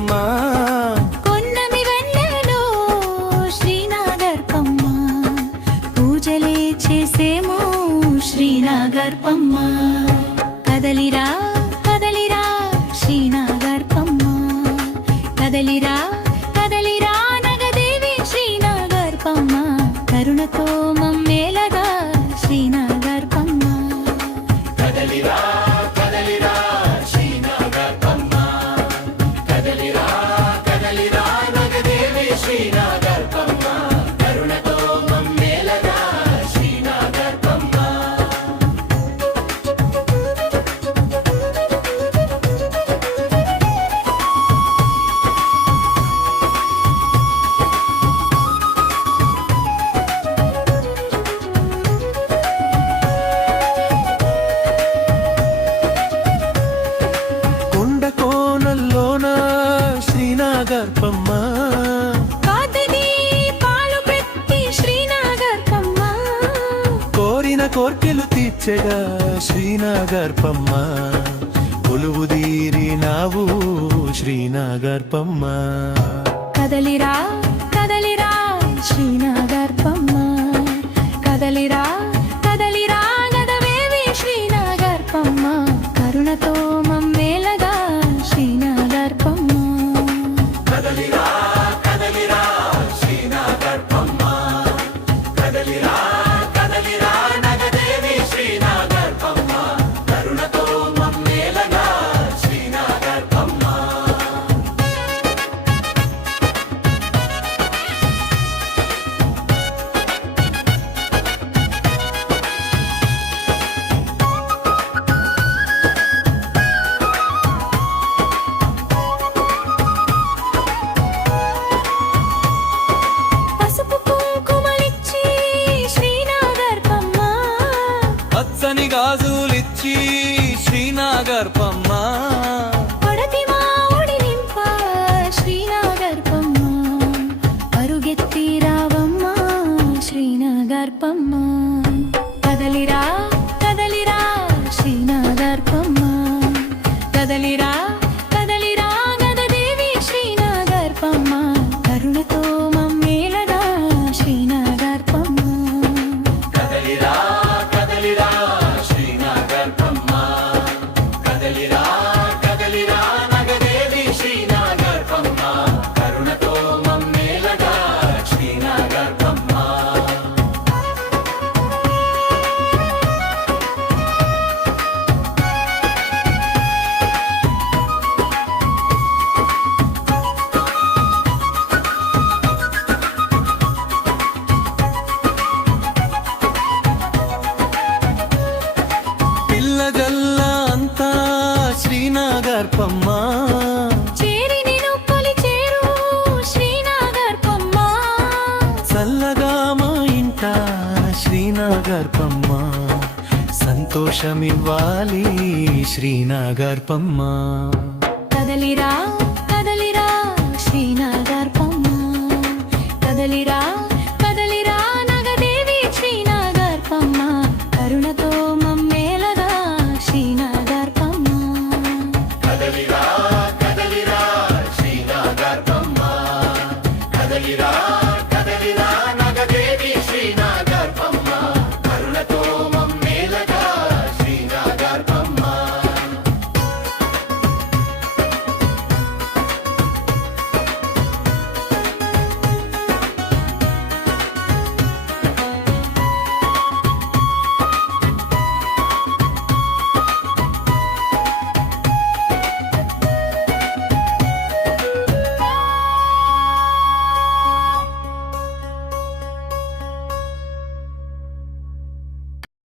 శ్రీనాగర్పమ్మ కొన్నమి వెన్నెలలో శ్రీనాగర్పమ్మ పూజలే చేసేమో శ్రీనాగర్పమ్మ కదలిరా కదలిరా శ్రీనాగర్పమ్మ కదలిరా కదలిరా నగదేవి శ్రీనాగర్పమ్మ కరుణతో మమ్మేలగా శ్రీనాగర్పమ్మ కదలిరా కదలిరా శ్రీనాగర్పమ్మ కదలిరా కదలిరా నగదేవి శ్రీనాగర్పమ్మ కరుణతో మమ్మేలగా శ్రీనాగర్పమ్మ శ్రీనాగర్పమ్మ కాదని పాలు పెట్టి శ్రీనాగర్పమ్మ కోరిన కోర్కెలు తీర్చెగా శ్రీనాగర్పమ్మ కొలువు తీరినావు శ్రీనాగర్పమ్మ కదలిరా కదలిరా శ్రీనాగర్పమ్మ కదలిరా కదలిరా గదవేవి శ్రీనాగర్పమ్మ కరుణతో మమ్మేలగా శ్రీనాగర్పమ్మ కదలిరా కదలిరా శ్రీనాగర్పమ్మ కదలిరా కదలిరా నగదేవి శ్రీనాగర్పమ్మ కరుణతో మమ్మేలగా శ్రీనాగర్పమ్మ పచ్చని గాజులిచ్చి శ్రీనాగర్పమ్మ పడతి మామిడి నింప శ్రీనాగర్పమ్మ పరుగెత్తి రావమ్మ శ్రీనాగర్పమ్మ కదలిరా కదలిరా శ్రీనాగర్పమ్మ కదలిరా కదలిరా గదదేవి శ్రీనాగర్పమ్మ కరుణతో మమ్మేలగా శ్రీనాగర్పమ్మ కదలిరా కదలిరా శ్రీనాగర్పమ్మ కదలిరా కదలిరా నగదేవి శ్రీనాగర్పమ్మ కరుణతో మమ్మేలగా శ్రీనాగర్పమ్మ పిల్లగల్ల అంతా శ్రీనాగర్పమ్మ చేరి నిన్ను కొలిచేరు శ్రీనాగర్పమ్మ చల్లగా మా ఇంట శ్రీనాగర్పమ్మ సంతోషమివ్వాలి శ్రీనాగర్పమ్మ